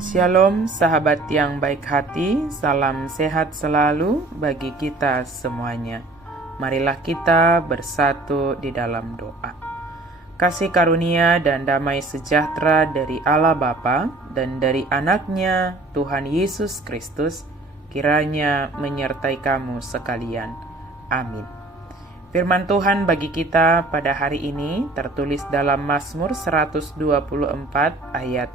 Shalom sahabat yang baik hati, salam sehat selalu bagi kita semuanya. Marilah kita bersatu di dalam doa. Kasih karunia dan damai sejahtera dari Allah Bapa dan dari anaknya Tuhan Yesus Kristus kiranya menyertai kamu sekalian. Amin. Firman Tuhan bagi kita pada hari ini tertulis dalam Mazmur 124 ayat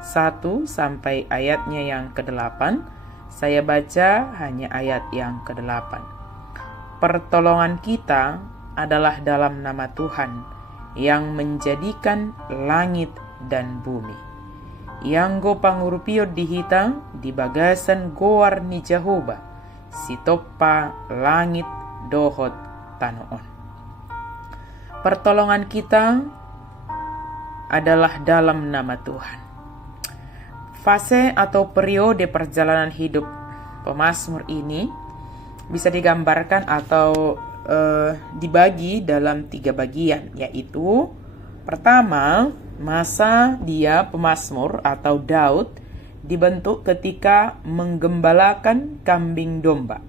1 sampai ayatnya yang ke-8. Saya baca hanya ayat yang ke-8. Pertolongan kita adalah dalam nama Tuhan yang menjadikan langit dan bumi. Yang go pangurupio dihita di bagasan goar ni Jehovah, sitopa langit dohot tanoon. Pertolongan kita adalah dalam nama Tuhan. Fase atau periode perjalanan hidup pemazmur ini bisa digambarkan atau dibagi dalam 3 bagian, yaitu pertama, masa dia pemazmur atau Daud dibentuk ketika menggembalakan kambing domba.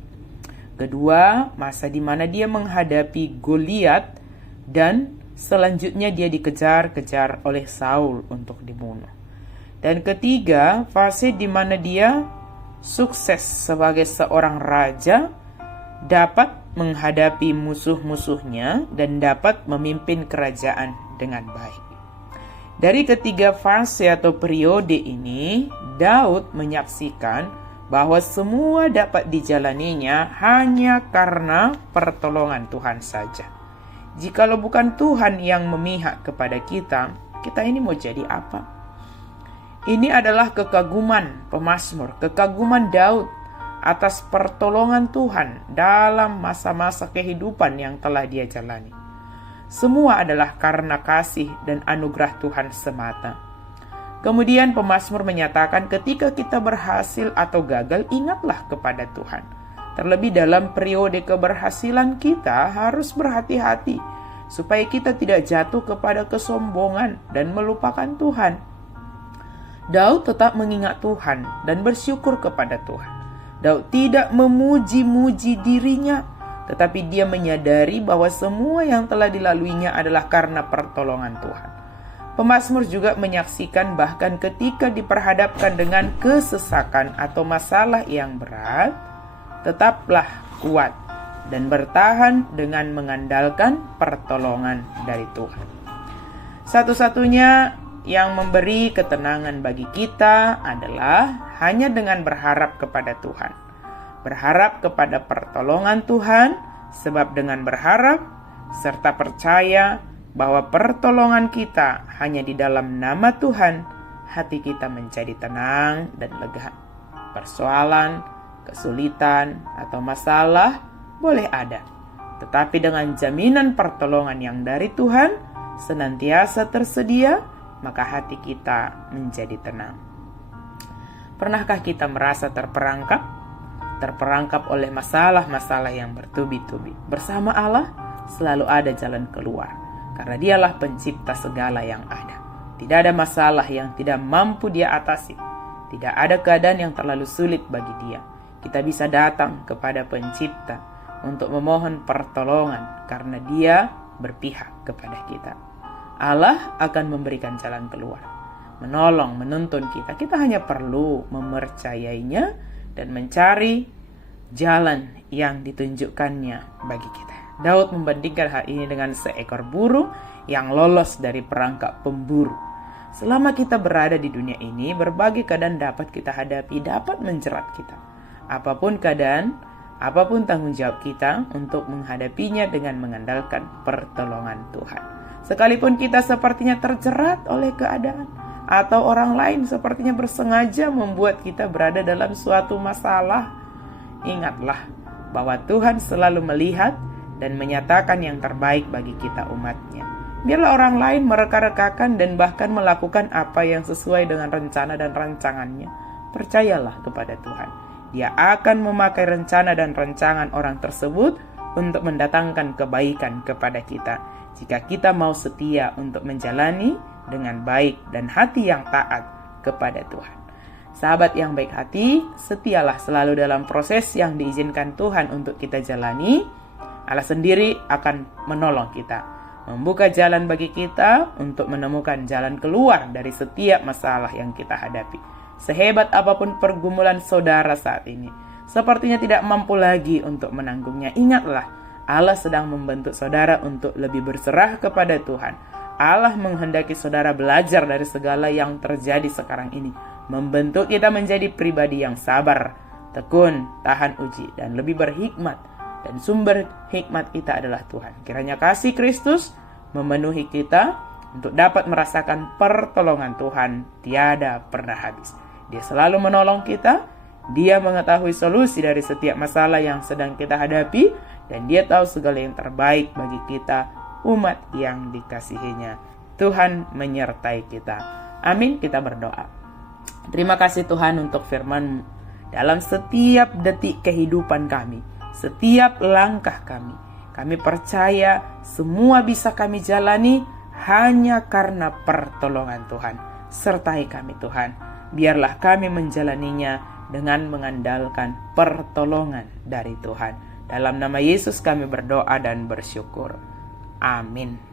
Kedua, masa di mana dia menghadapi Goliat dan selanjutnya dia dikejar-kejar oleh Saul untuk dibunuh. Dan ketiga, fase di mana dia sukses sebagai seorang raja, dapat menghadapi musuh-musuhnya dan dapat memimpin kerajaan dengan baik. Dari ketiga fase atau periode ini, Daud menyaksikan bahwa semua dapat dijalaninya hanya karena pertolongan Tuhan saja. Jikalau bukan Tuhan yang memihak kepada kita, kita ini mau jadi apa? Ini adalah kekaguman pemazmur, kekaguman Daud atas pertolongan Tuhan dalam masa-masa kehidupan yang telah dia jalani. Semua adalah karena kasih dan anugerah Tuhan semata. Kemudian pemazmur menyatakan ketika kita berhasil atau gagal, ingatlah kepada Tuhan. Terlebih dalam periode keberhasilan kita harus berhati-hati supaya kita tidak jatuh kepada kesombongan dan melupakan Tuhan. Daud tetap mengingat Tuhan dan bersyukur kepada Tuhan. Daud tidak memuji-muji dirinya, tetapi dia menyadari bahwa semua yang telah dilaluinya adalah karena pertolongan Tuhan. Pemazmur juga menyaksikan bahkan ketika diperhadapkan dengan kesesakan atau masalah yang berat, tetaplah kuat dan bertahan dengan mengandalkan pertolongan dari Tuhan. Satu-satunya yang memberi ketenangan bagi kita adalah hanya dengan berharap kepada Tuhan. Berharap kepada pertolongan Tuhan, sebab dengan berharap serta percaya bahwa pertolongan kita hanya di dalam nama Tuhan, hati kita menjadi tenang dan lega. Persoalan, kesulitan, atau masalah boleh ada, tetapi dengan jaminan pertolongan yang dari Tuhan senantiasa tersedia, maka hati kita menjadi tenang. Pernahkah kita merasa terperangkap oleh masalah-masalah yang bertubi-tubi? Bersama Allah selalu ada jalan keluar, karena Dialah pencipta segala yang ada. Tidak ada masalah yang tidak mampu Dia atasi. Tidak ada keadaan yang terlalu sulit bagi Dia. Kita bisa datang kepada pencipta untuk memohon pertolongan, karena Dia berpihak kepada kita. Allah akan memberikan jalan keluar, menolong, menuntun kita. Kita hanya perlu mempercayainya dan mencari jalan yang ditunjukkannya bagi kita. Daud membandingkan hal ini dengan seekor burung yang lolos dari perangkap pemburu. Selama kita berada di dunia ini, berbagai keadaan dapat kita hadapi, dapat menjerat kita. Apapun keadaan, apapun tanggung jawab kita untuk menghadapinya dengan mengandalkan pertolongan Tuhan. Sekalipun kita sepertinya terjerat oleh keadaan, atau orang lain sepertinya bersengaja membuat kita berada dalam suatu masalah, ingatlah bahwa Tuhan selalu melihat dan menyatakan yang terbaik bagi kita umatnya. Biarlah orang lain mereka-rekakan dan bahkan melakukan apa yang sesuai dengan rencana dan rancangannya. Percayalah kepada Tuhan. Dia akan memakai rencana dan rancangan orang tersebut untuk mendatangkan kebaikan kepada kita. Jika kita mau setia untuk menjalani dengan baik dan hati yang taat kepada Tuhan. Sahabat yang baik hati, setialah selalu dalam proses yang diizinkan Tuhan untuk kita jalani. Allah sendiri akan menolong kita, membuka jalan bagi kita untuk menemukan jalan keluar dari setiap masalah yang kita hadapi. Sehebat apapun pergumulan saudara saat ini, sepertinya tidak mampu lagi untuk menanggungnya. Ingatlah, Allah sedang membentuk saudara untuk lebih berserah kepada Tuhan. Allah menghendaki saudara belajar dari segala yang terjadi sekarang ini, membentuk kita menjadi pribadi yang sabar, tekun, tahan uji, dan lebih berhikmat. Dan sumber hikmat kita adalah Tuhan. Kiranya kasih Kristus memenuhi kita untuk dapat merasakan pertolongan Tuhan tiada pernah habis. Dia selalu menolong kita. Dia mengetahui solusi dari setiap masalah yang sedang kita hadapi, dan Dia tahu segala yang terbaik bagi kita, umat yang dikasihinya. Tuhan menyertai kita. Amin. Kita berdoa. Terima kasih Tuhan untuk firman-Mu dalam setiap detik kehidupan kami, setiap langkah kami. Kami percaya semua bisa kami jalani hanya karena pertolongan Tuhan. Sertai kami Tuhan. Biarlah kami menjalaninya dengan mengandalkan pertolongan dari Tuhan. Dalam nama Yesus kami berdoa dan bersyukur. Amin.